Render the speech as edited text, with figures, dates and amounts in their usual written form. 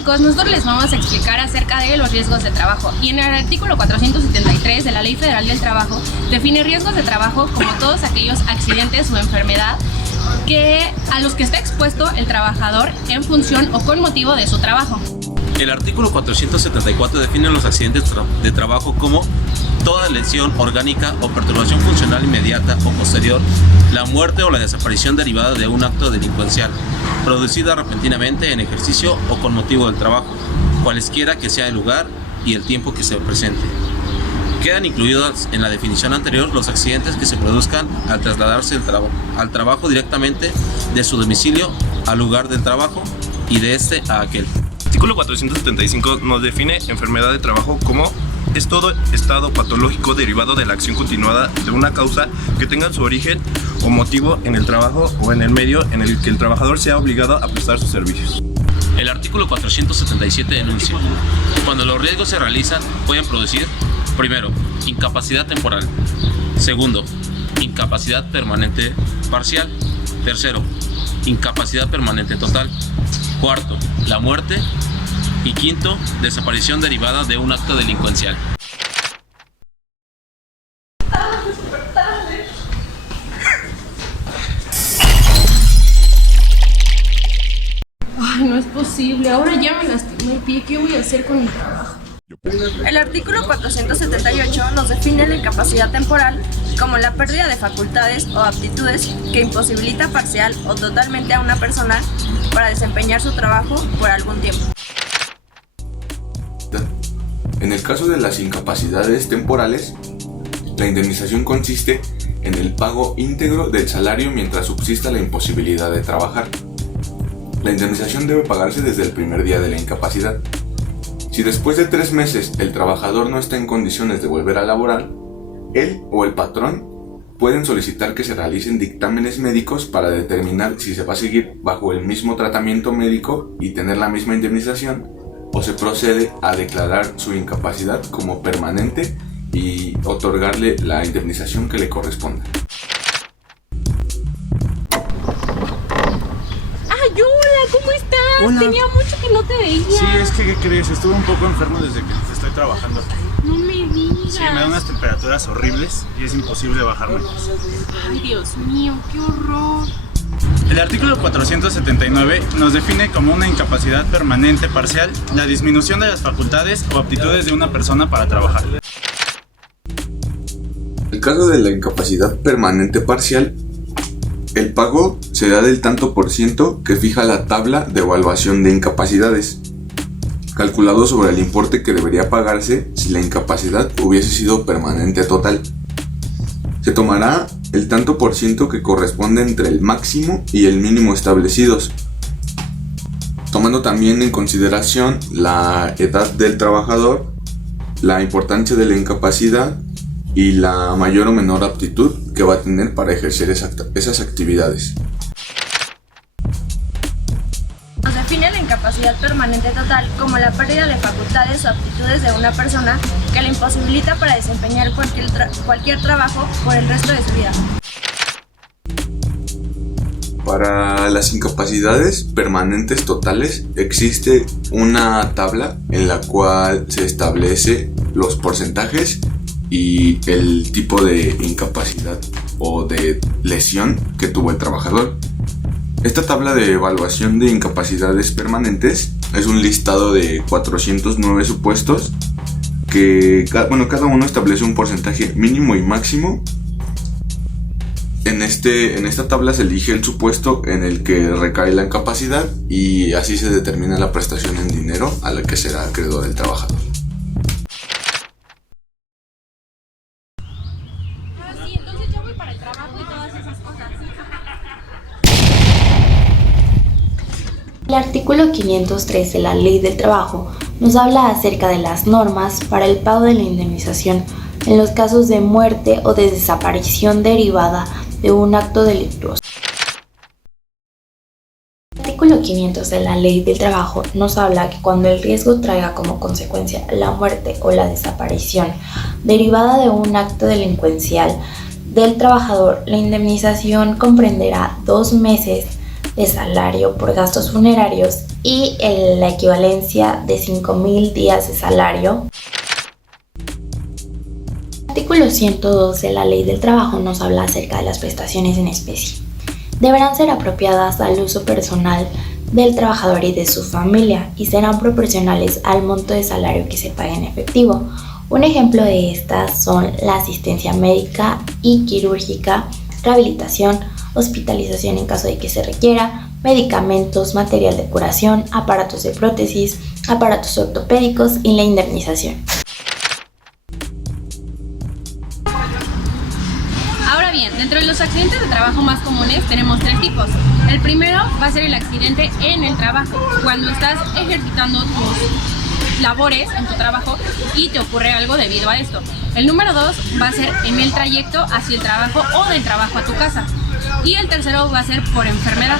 chicos, nosotros les vamos a explicar acerca de los riesgos de trabajo. Y en el artículo 473 de la Ley Federal del Trabajo define riesgos de trabajo como todos aquellos accidentes o enfermedad a los que está expuesto el trabajador en función o con motivo de su trabajo. El artículo 474 define los accidentes de trabajo como toda lesión orgánica o perturbación funcional inmediata o posterior, la muerte o la desaparición derivada de un acto delincuencial, producida repentinamente en ejercicio o con motivo del trabajo, cualesquiera que sea el lugar y el tiempo que se presente. Quedan incluidos en la definición anterior los accidentes que se produzcan al trasladarse al trabajo directamente de su domicilio al lugar del trabajo y de este a aquel. El artículo 475 nos define enfermedad de trabajo como es todo estado patológico derivado de la acción continuada de una causa que tenga su origen o motivo en el trabajo o en el medio en el que el trabajador sea obligado a prestar sus servicios. El artículo 477 denuncia: cuando los riesgos se realizan, pueden producir, primero, incapacidad temporal; segundo, incapacidad permanente parcial; tercero, incapacidad permanente total; cuarto, la muerte; y quinto, desaparición derivada de un acto delincuencial. Ay, no es posible, ahora ya me lastimé el pie, ¿qué voy a hacer con mi trabajo? El artículo 478 nos define la incapacidad temporal como la pérdida de facultades o aptitudes que imposibilita parcial o totalmente a una persona para desempeñar su trabajo por algún tiempo. En el caso de las incapacidades temporales, la indemnización consiste en el pago íntegro del salario mientras subsista la imposibilidad de trabajar. La indemnización debe pagarse desde el primer día de la incapacidad. Si después de 3 meses el trabajador no está en condiciones de volver a laborar, él o el patrón pueden solicitar que se realicen dictámenes médicos para determinar si se va a seguir bajo el mismo tratamiento médico y tener la misma indemnización, o se procede a declarar su incapacidad como permanente y otorgarle la indemnización que le corresponda. ¡Ay, hola! ¿Cómo estás? Hola. Tenía mucho que no te veía. Sí, es que, ¿qué crees? Estuve un poco enfermo desde que estoy trabajando. No me digas. Sí, me da unas temperaturas horribles y es imposible bajarme. Ay, Dios mío, qué horror. El artículo 479 nos define como una incapacidad permanente parcial la disminución de las facultades o aptitudes de una persona para trabajar. En el caso de la incapacidad permanente parcial, el pago se da del tanto por ciento que fija la tabla de evaluación de incapacidades, calculado sobre el importe que debería pagarse si la incapacidad hubiese sido permanente total. Se tomará el tanto por ciento que corresponde entre el máximo y el mínimo establecidos, tomando también en consideración la edad del trabajador, la importancia de la incapacidad y la mayor o menor aptitud que va a tener para ejercer esas actividades. Nos define la incapacidad permanente total como la pérdida de facultades o aptitudes de una persona que le imposibilita para desempeñar cualquier trabajo por el resto de su vida. Para las incapacidades permanentes totales existe una tabla en la cual se establece los porcentajes y el tipo de incapacidad o de lesión que tuvo el trabajador. Esta tabla de evaluación de incapacidades permanentes es un listado de 409 supuestos que cada uno establece un porcentaje mínimo y máximo. En esta tabla se elige el supuesto en el que recae la incapacidad y así se determina la prestación en dinero a la que será acreedor el trabajador. Sí, entonces yo voy para el trabajo y todas esas cosas. El artículo 503 de la Ley del Trabajo nos habla acerca de las normas para el pago de la indemnización en los casos de muerte o de desaparición derivada de un acto delictuoso. El artículo 500 de la Ley del Trabajo nos habla que cuando el riesgo traiga como consecuencia la muerte o la desaparición derivada de un acto delincuencial del trabajador, la indemnización comprenderá 2 meses de salario por gastos funerarios y la equivalencia de 5.000 días de salario. El artículo 102 de la Ley del Trabajo nos habla acerca de las prestaciones en especie. Deberán ser apropiadas al uso personal del trabajador y de su familia y serán proporcionales al monto de salario que se pague en efectivo. Un ejemplo de estas son la asistencia médica y quirúrgica, rehabilitación, hospitalización en caso de que se requiera, medicamentos, material de curación, aparatos de prótesis, aparatos ortopédicos y la indemnización. Ahora bien, dentro de los accidentes de trabajo más comunes tenemos 3 tipos. El primero va a ser el accidente en el trabajo, cuando estás ejercitando tus labores en tu trabajo y te ocurre algo debido a esto. El número 2 va a ser en el trayecto hacia el trabajo o del trabajo a tu casa. Y el tercero va a ser por enfermedad.